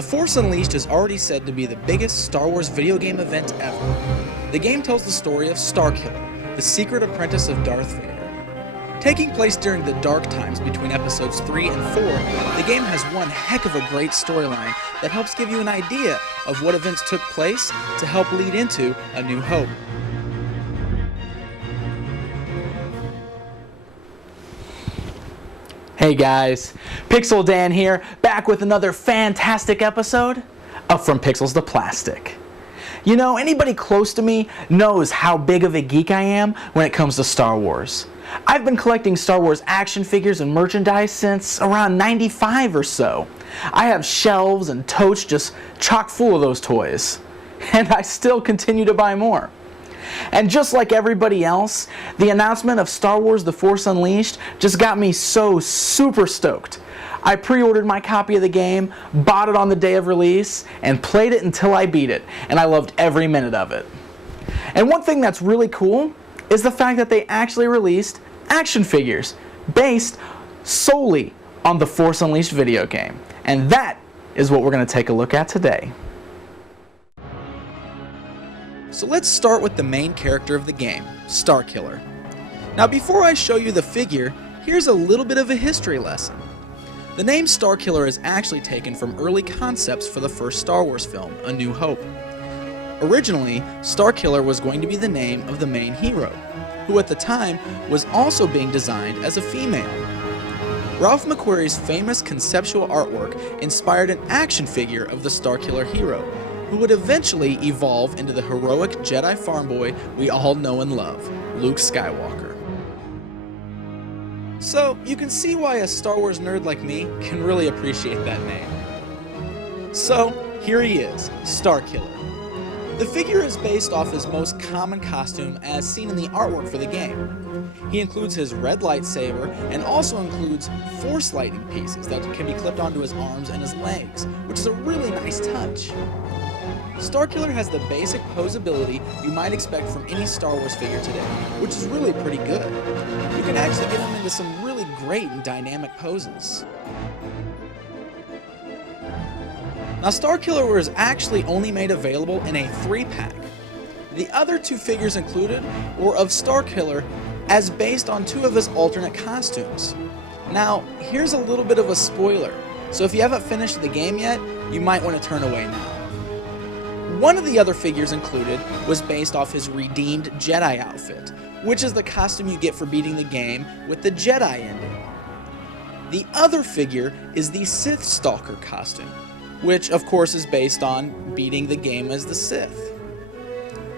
The Force Unleashed is already said to be the biggest Star Wars video game event ever. The game tells the story of Starkiller, the secret apprentice of Darth Vader. Taking place during the dark times between episodes 3 and 4, the game has one heck of a great storyline that helps give you an idea of what events took place to help lead into A New Hope. Hey guys, Pixel Dan here, back with another fantastic episode of From Pixels to Plastic. You know, anybody close to me knows how big of a geek I am when it comes to Star Wars. I've been collecting Star Wars action figures and merchandise since around '95 or so. I have shelves and totes just chock full of those toys. And I still continue to buy more. And just like everybody else, the announcement of Star Wars The Force Unleashed just got me so super stoked. I pre-ordered my copy of the game, bought it on the day of release, and played it until I beat it, and I loved every minute of it. And one thing that's really cool is the fact that they actually released action figures based solely on the Force Unleashed video game. And that is what we're going to take a look at today. So let's start with the main character of the game, Starkiller. Now before I show you the figure, here's a little bit of a history lesson. The name Starkiller is actually taken from early concepts for the first Star Wars film, A New Hope. Originally, Starkiller was going to be the name of the main hero, who at the time was also being designed as a female. Ralph McQuarrie's famous conceptual artwork inspired an action figure of the Starkiller hero, who would eventually evolve into the heroic Jedi farm boy we all know and love, Luke Skywalker. So, you can see why a Star Wars nerd like me can really appreciate that name. So, here he is, Starkiller. The figure is based off his most common costume as seen in the artwork for the game. He includes his red lightsaber and also includes force lightning pieces that can be clipped onto his arms and his legs, which is a really nice touch. Starkiller has the basic posability you might expect from any Star Wars figure today, which is really pretty good. You can actually get him into some really great and dynamic poses. Now Starkiller was actually only made available in a 3-pack. The other 2 figures included were of Starkiller as based on 2 of his alternate costumes. Now, here's a little bit of a spoiler, so if you haven't finished the game yet, you might want to turn away now. One of the other figures included was based off his redeemed Jedi outfit, which is the costume you get for beating the game with the Jedi ending. The other figure is the Sith Stalker costume, which of course is based on beating the game as the Sith.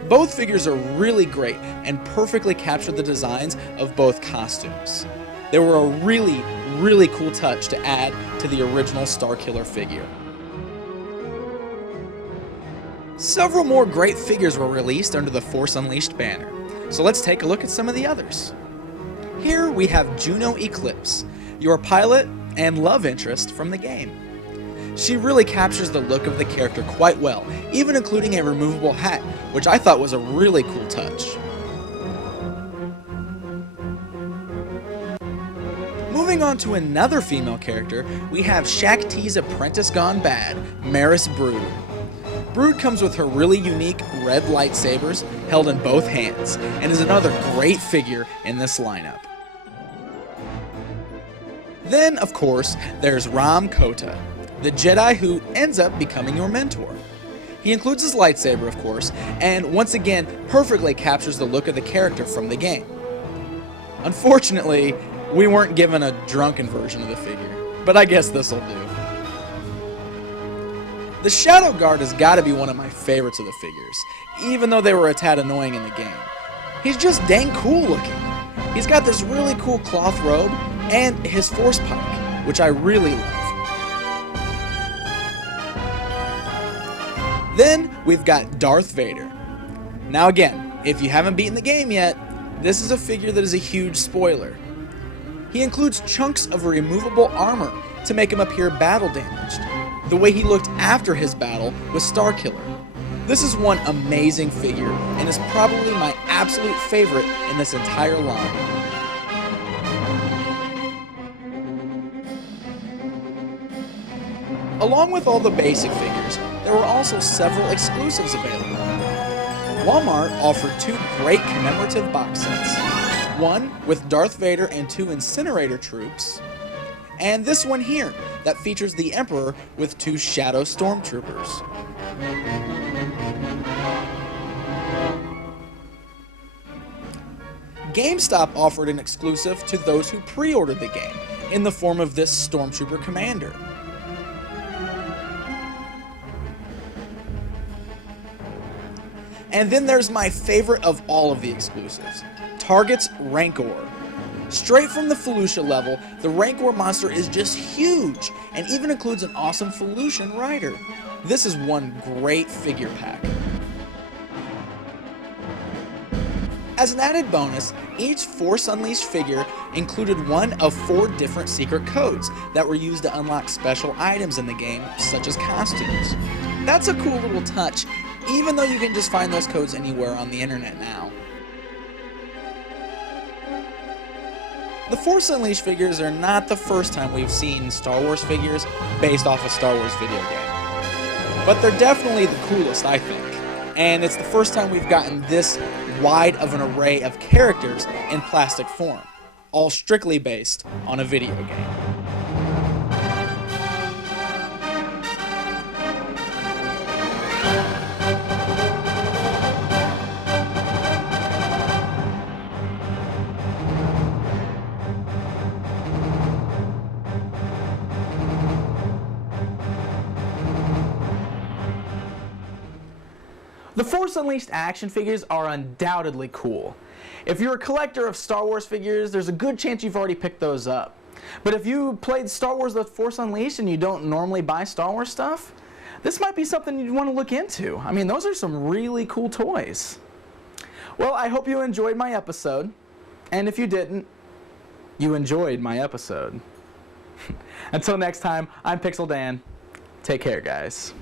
Both figures are really great and perfectly capture the designs of both costumes. They were a really cool touch to add to the original Starkiller figure. Several more great figures were released under the Force Unleashed banner, so let's take a look at some of the others. Here we have Juno Eclipse, your pilot and love interest from the game. She really captures the look of the character quite well, even including a removable hat, which I thought was a really cool touch. Moving on to another female character, we have Shaak Ti's apprentice gone bad, Maris Brood. Brood comes with her really unique red lightsabers held in both hands, and is another great figure in this lineup. Then, of course, there's Rahm Kota, the Jedi who ends up becoming your mentor. He includes his lightsaber, of course, and once again perfectly captures the look of the character from the game. Unfortunately, we weren't given a drunken version of the figure, but I guess this'll do. The Shadow Guard has got to be one of my favorites of the figures, even though they were a tad annoying in the game. He's just dang cool looking. He's got this really cool cloth robe and his force pike, which I really love. Then we've got Darth Vader. Now again, if you haven't beaten the game yet, this is a figure that is a huge spoiler. He includes chunks of removable armor to make him appear battle damaged, the way he looked after his battle with Starkiller. This is one amazing figure, and is probably my absolute favorite in this entire line. Along with all the basic figures, there were also several exclusives available. Walmart offered 2 great commemorative box sets, one with Darth Vader and 2 incinerator troops, and this one here that features the Emperor with 2 Shadow Stormtroopers. GameStop offered an exclusive to those who pre-ordered the game in the form of this Stormtrooper Commander. And then there's my favorite of all of the exclusives, Target's Rancor. Straight from the Felucia level, the Rancor monster is just huge, and even includes an awesome Felucian rider. This is one great figure pack. As an added bonus, each Force Unleashed figure included one of 4 different secret codes that were used to unlock special items in the game, such as costumes. That's a cool little touch, even though you can just find those codes anywhere on the internet now. The Force Unleashed figures are not the first time we've seen Star Wars figures based off a Star Wars video game. But they're definitely the coolest, I think. And it's the first time we've gotten this wide of an array of characters in plastic form, all strictly based on a video game. The Force Unleashed action figures are undoubtedly cool. If you're a collector of Star Wars figures, there's a good chance you've already picked those up. But if you played Star Wars The Force Unleashed and you don't normally buy Star Wars stuff, this might be something you'd want to look into. I mean, those are some really cool toys. Well, I hope you enjoyed my episode. And if you didn't, you enjoyed my episode. Until next time, I'm Pixel Dan. Take care, guys.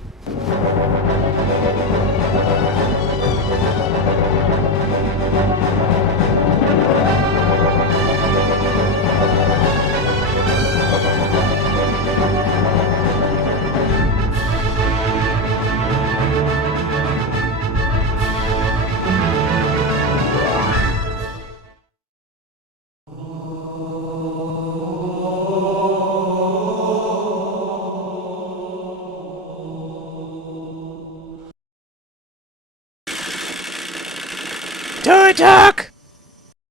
Do it, Doc!